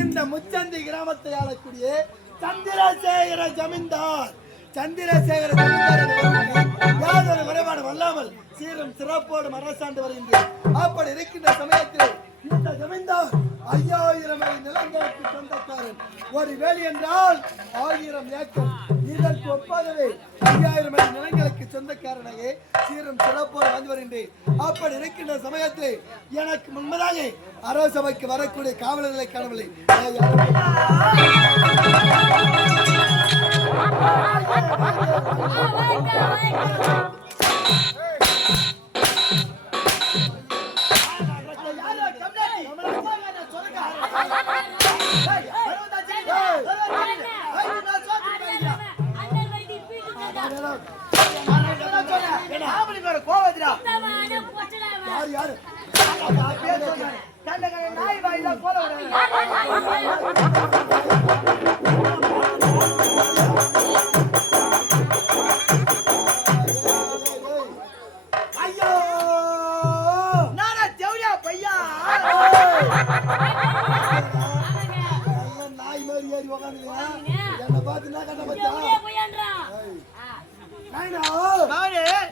இந்த முச்சந்தி கிராமத்தை ஆளக்கூடிய சந்திரசேகர ஜமீன்தார் யாதொரு குறைபாடும் அல்லாமல் சீரும் சிறப்போடும் அரசாண்டு வருகின்றேன். அப்படி இருக்கின்ற சமயத்தில் இந்த ஜமீன்தார் 5000 நிலங்களுக்கு சொந்தக்காரன். ஒரு வேலி என்றால் 1000 ஏக்கர். இதற்கு ஒப்பாகவே 5000 நிலங்களுக்கு சொந்தக்காரனாக சீரும் சிறப்போடு வந்து வருகின்றேன். அப்படி இருக்கின்ற சமயத்தில் எனக்கு முன்பதாக அரசபைக்கு வரக்கூடிய காவலர்களை காணவில்லை.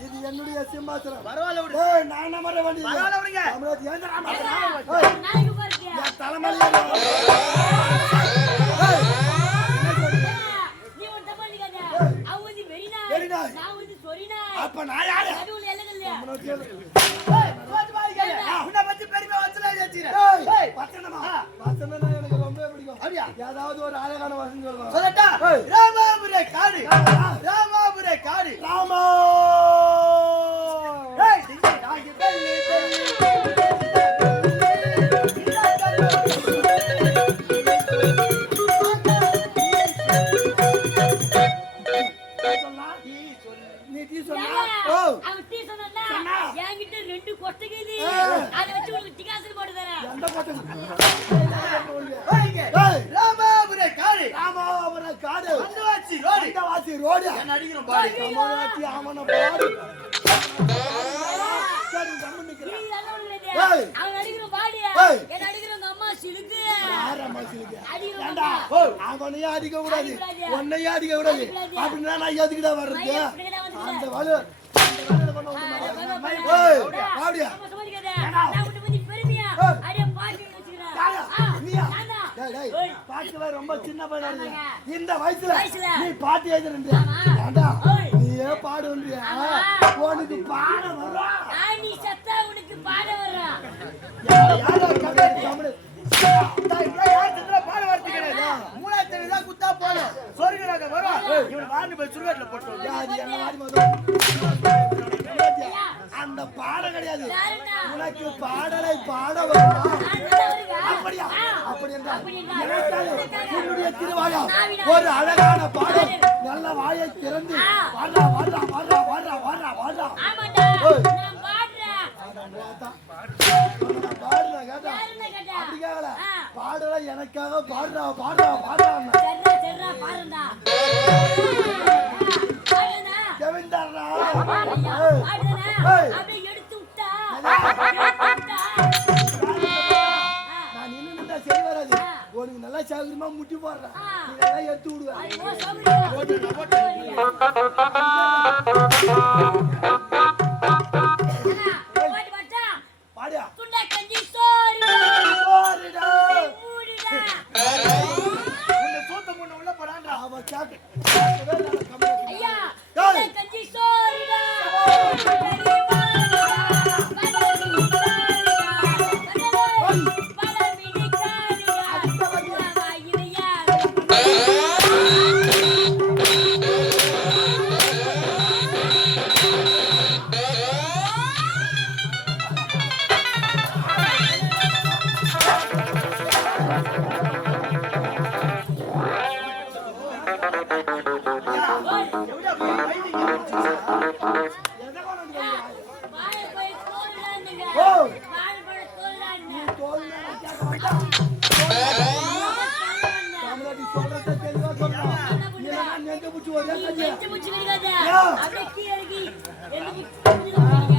இது என்னுடைய சிம்மாசனம். அப்ப நான் யாரு எனக்கு ரொம்ப பிடிக்கும். ஏதாவது ஒரு அழகான வசனம் சொல்லுங்க. ராமாபுரே காடு, ராமாபுரே காடு, ராமா அவனையே அடிக்க கூடாது, உன்னையே அடிக்க கூடாது அப்படின்னா நான் எதுக்கிட்ட வர்றது? அந்த வலு ரொம்ப சின்ன பையன். இந்த வயசுல நீ பாட்டு எழுதுறா நீயே பாடு உனக்கு பாட வரும். பாட வரது கிடையாது. மூணாவது குத்தா போதும் சொர்க்கராக வரும். இவன் வாடி போய் சுருகட்ல போட்டு அந்த பாட கிடையாது. உனக்கு பாடலை பாட வரும். அப்படியா? அப்படி என்றால் என்னுடைய திருவாயா ஒரு அழகான பாடல். நல்ல வாயை திறந்து வாடா வாடா வாடா வாடா வாடா வாடா பாடுறா கேட்டா அப்படி கேட்கல. பாடுறா எனக்காக பாடுறா பாடுறா பாடுறா ஜமீன்தாரா நான் நின்னுட்டா சரி வராது. உனக்கு நல்லா சௌகரியமா முட்டி போடுறேன். இதெல்லாம் எடுத்து விடுவேன். பாடியா சோத்த முன்ன உள்ள போறான்டா. அவன் கேட்க சொன்னா நான் நெஞ்ச புடிச்சு ஒரே கடியா நெஞ்ச புடிச்சு கடிக்காத அப்படியே கீழ இறங்கி என்ன புடிச்சு கடிக்காத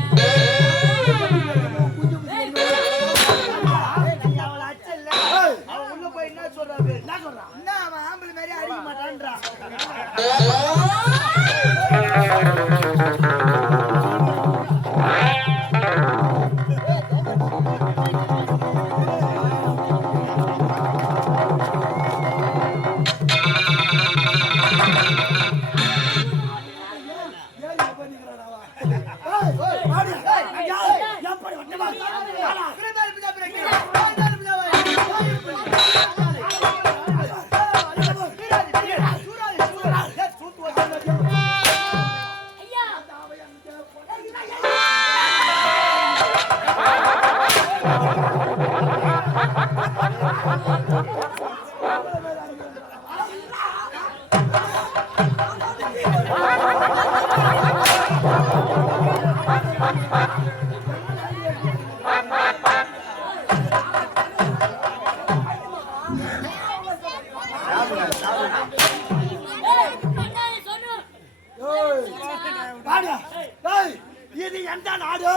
இது எந்த நாடு?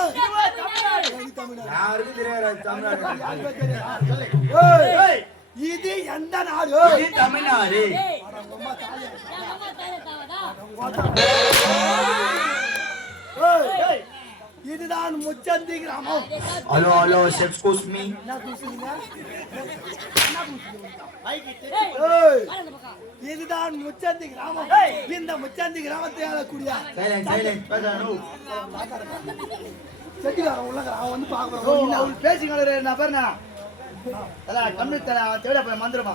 இது எந்த நாடு? தமிழ்நாடு. இதுதான் முச்சந்தி கிராமம். Hello hello excuse me. இதுதான் முச்சந்தி கிராமம். இந்த முச்சந்தி கிராமத்தை ஆளக்கூடிய செட்டிக்காரன் உள்ளங்க அவன் வந்து பாக்குறான். அவன் பேசிங்களே நான் பாருண்ணா தமிழ் தலை தேட போய் மந்திரமா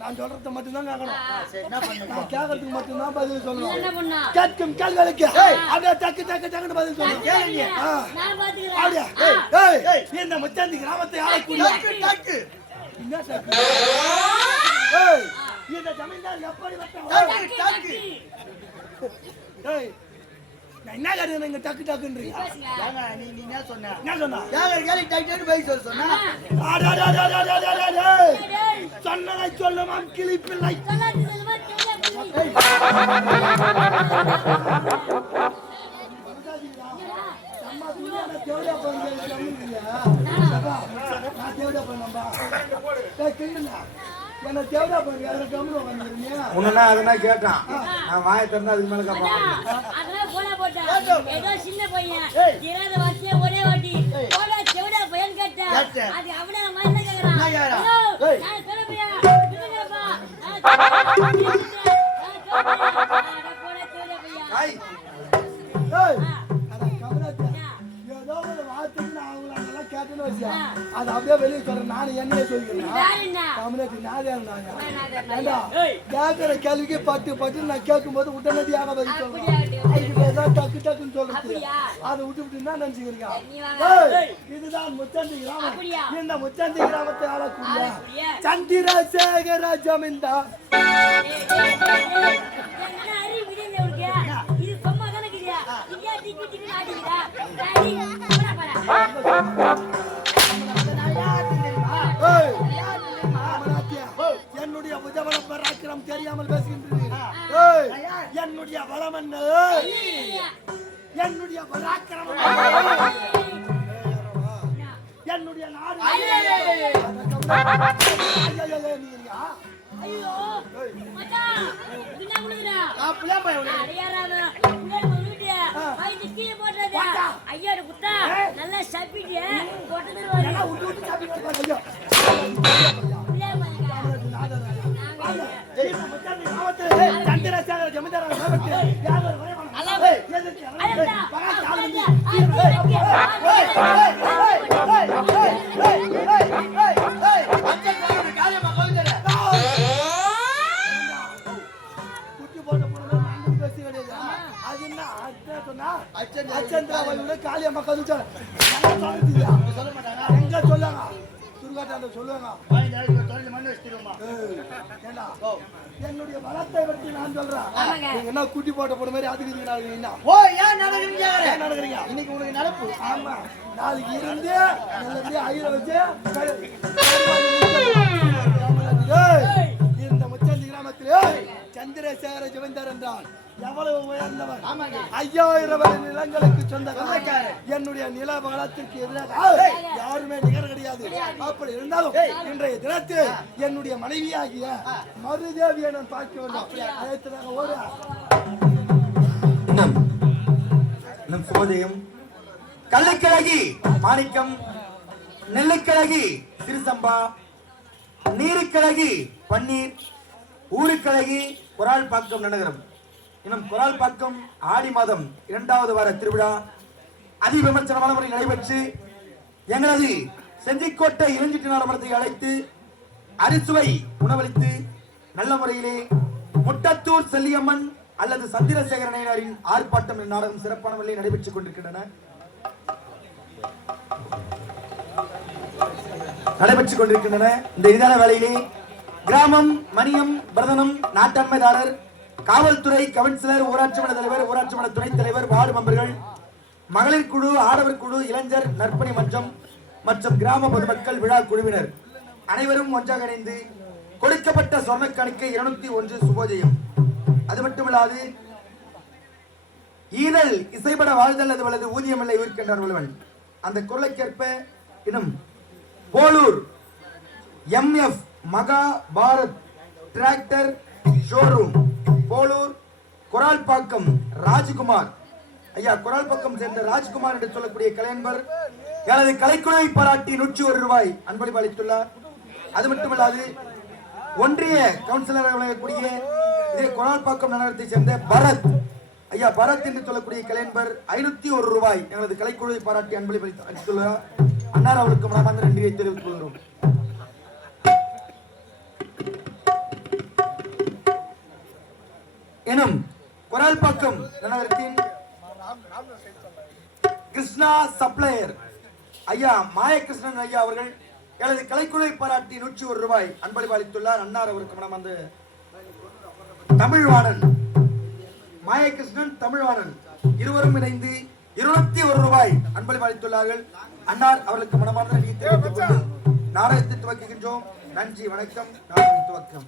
நான் சொல்றத மட்டும்தான் கேட்கணும். என்ன பண்ணு நான் கேட்கறதுக்கு மட்டும்தான் பதில் சொல்லணும். கேட்கும் கேள்விகளுக்கு அப்படியே டக்கு டக்கு டக்குன்னு பதில் சொல்லணும். கேளுங்க. அப்படியே இந்த முச்சந்தி கிராமத்தை ஆளக்கூடிய டக்கு என்ன டக்கு? இந்த ஜமீன்தார் எப்படி டக்கு என்ன கேட்டீங்க இங்க டக்கு டக்குன்றீங்க? நீ என்ன சொன்ன? என்ன சொன்னா? கேளு டக்கு போய் சொன்னா சொன்னதை சொல்லுமாம் கிளி பிள்ளை. உன்னா அதனா கேட்டான். நான் வாயை திறந்து அதுக்கு மேல கேட்பான். அதெல்லாம் போல போட்டா ஏதோ சின்ன பையன் இராத வாசியே ஒரே வாட்டி போல செவடா பையன் கேட்டா அது அவனே மண்ண கேக்குறான். நான் சொல்றேன் இதுங்கப்பா போல செவடா பையன் ஐய் ஏதோ ஒரு வார்த்தைக்கு நான் அவங்கள கேட்டுன்னு வச்சா அது அப்படியே வெளியே சொல்றேன். நானும் என்னையே சொல்லிக்கிறேன். தமிழக்கு நாதே இருந்தாங்க. ஏண்டா கேட்கிற கேள்விக்கு பட்டு பட்டு நான் கேட்கும்போது உடனடியாக பதில் சொல்றேன். அதுக்கு பேர் டக்கு டக்குன்னு சொல்றது. அதை விட்டு என்ன நினைச்சுக்கிறீங்க? இதுதான் முச்சந்தி கிராமம். இந்த முச்சந்தி கிராமத்தை ஆளக்கூடிய சந்திரசேகர ஜமீன்தார். என்னுடைய புஜபல பராக்கிரம் தெரியாமல் பேசுகின்றீர்கள். என்னுடைய பலம் என்ன? என்னுடைய பராக்கிரம் என்னுடைய நாடு. ஐயோ மச்சான் என்ன பண்ணுறா? அப்படியே போய் அடியாரானா உங்க வீட்ல ஐந்து கீ போடுறது. ஐயா குத்தா நல்லா சப்பிட்டு போட்டது வர. எல்லாம் விட்டு விட்டு சாப்பிட்டு ஐயோ. சந்திரசேகர ஜமீன்தார் யார் வரை அல்ல எதுக்கு காளியம்மா கதை சொல்ல மாட்டாங்க. எங்க சொல்லாங்க துர்காட்டாண்ட சொல்லுவாங்க. என்னுடைய வளத்தை பற்றி நான் சொல்றேன். நீங்க என்ன குட்டி போட்ட போன மாதிரி அதுக்கு நடக்கிறீங்க இன்னைக்கு உனக்கு நடப்பு. ஆமா நாளைக்கு இருந்து நல்லபடியா ஐயரை வச்சு என்றால் எவ்வளவு உயர்ந்தவர். ஆமாங்க. 5000 நிலங்களுக்கு சொந்தக்காரர். என்னுடைய நில வளத்திற்கு எதிராக யாருமே நிகர் கிடையாது. அப்படி இருந்தாலும் இன்றைய தினத்தில் என்னுடைய மனைவியாகிய மருதேவியை நான் பார்க்க வேண்டும். அழைத்து ஓடு. இன்னும் சுபோதயம் கள்ளுக்கிழகி மாணிக்கம், நெல்லுக்கிழகி சிறுசம்பா, நீருக்கிழகி பன்னீர், ஊருக்கிழகி குரால்பாக்கம் நகரம். இன்னும் குரால்பாக்கம் ஆடி மாதம் 2வது வார திருவிழா அதி விமர்சனமான முறையில் நடைபெற்று எங்களது செஞ்சிக்கோட்டை இளஞ்சிட்டு நாடமரத்தை அழைத்து அரிசுவை உணவளித்து நல்ல முறையிலே முட்டத்தூர் செல்லியம்மன் அல்லது சந்திரசேகரனையரின் ஆர்ப்பாட்டம் நாடகம் சிறப்பான முறையில் நடைபெற்றுக் கொண்டிருக்கின்றன. இந்த இதான வேளையிலே கிராமம், மணியம், பிரதனம், நாட்டாண்மைதாரர், காவல்துறை, கவுன்சிலர், ஊராட்சி மன்ற தலைவர், ஊராட்சி மன்ற துணைத் தலைவர், வார்டு மெம்பர்கள், மகளிர் குழு, ஆடவர் குழு, இளைஞர் நற்பணி மன்றம் மற்றும் கிராம பொதுமக்கள் விழா குழுவினர் அனைவரும் ஒன்றாக இணைந்து கொடுக்கப்பட்ட சொர்ண காணிக்கை 201 சுபோஜயம். அது மட்டுமல்லாது ஈதல் இசைப்பட வாழ்தல் அது வலது ஊதியமில்லை உயிர்க்கின்றார் ஒருவன். அந்த குரலுக்கேற்ப இன்னும் போலூர் MF மகா பாரத் டிராக்டர் ஷோரூம், போலூர் குரால்பாக்கம் ராஜ்குமார் ஐயா, குரால்பாக்கம் சேர்ந்த ராஜ்குமார் என்று சொல்லக்கூடிய கலைஞர் எனது கலைக்குழுவை பாராட்டி 101 ரூபாய் அன்பளிப்பு அளித்துள்ளார். அது மட்டுமல்லாது ஒன்றிய கவுன்சிலர் வழங்கக்கூடிய இதே குரால்பாக்கம் நகரத்தை சேர்ந்த பரத் ஐயா, பரத் என்று சொல்லக்கூடிய கலைஞர் 501 ரூபாய் எங்களது கலைக்குழுவை பாராட்டி அன்பளிப்பு அளித்துள்ளார். அன்னார் அவருக்கு மனமார்ந்த நன்றியை தெரிவித்துக் கொள்கிறோம். எனும் குரால்பாக்கம் நகரத்தின் கிருஷ்ணா சப்ளையர் ஐயா மாயகிருஷ்ணன் ஐயா அவர்கள் எனது கலைக்குழுவை பாராட்டி 101 ரூபாய் அன்பளிப்பு அளித்துள்ளார். அன்னார் அவருக்கு மனமார்ந்த தமிழ்வாணன் மாயகிருஷ்ணன், தமிழ்வாணன் இருவரும் இணைந்து 201 ரூபாய் அன்பளிப்பு அளித்துள்ளார்கள். அன்னார் அவர்களுக்கு மனமார்ந்த நன்றியை தெரிவித்துக் கொண்டு நாடகத்தை துவக்குகின்றோம். நன்றி, வணக்கம். நாடகம் துவக்கம்.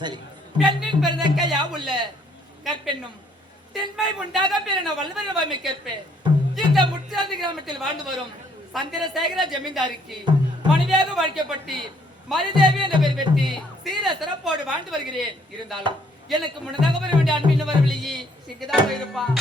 சரி. பெண்ணின் பிறந்த கையா உள்ள கற்பெண்ணும் திண்மை உண்டாக பிறன வல்லுவர் வாய்மை கேட்பே இந்த முற்றாதி கிராமத்தில் வாழ்ந்து வரும் சந்திரசேகர ஜமீன்தாருக்கு மனைவியாக வாழ்க்கப்பட்டு மரிதேவி என்ற பெயர் பெற்று சீர சிறப்போடு வாழ்ந்து வருகிறேன். இருந்தாலும் எனக்கு முன்னதாக வர வேண்டிய அன்பின் வரவில்லையே சிக்கதாக இருப்பான்.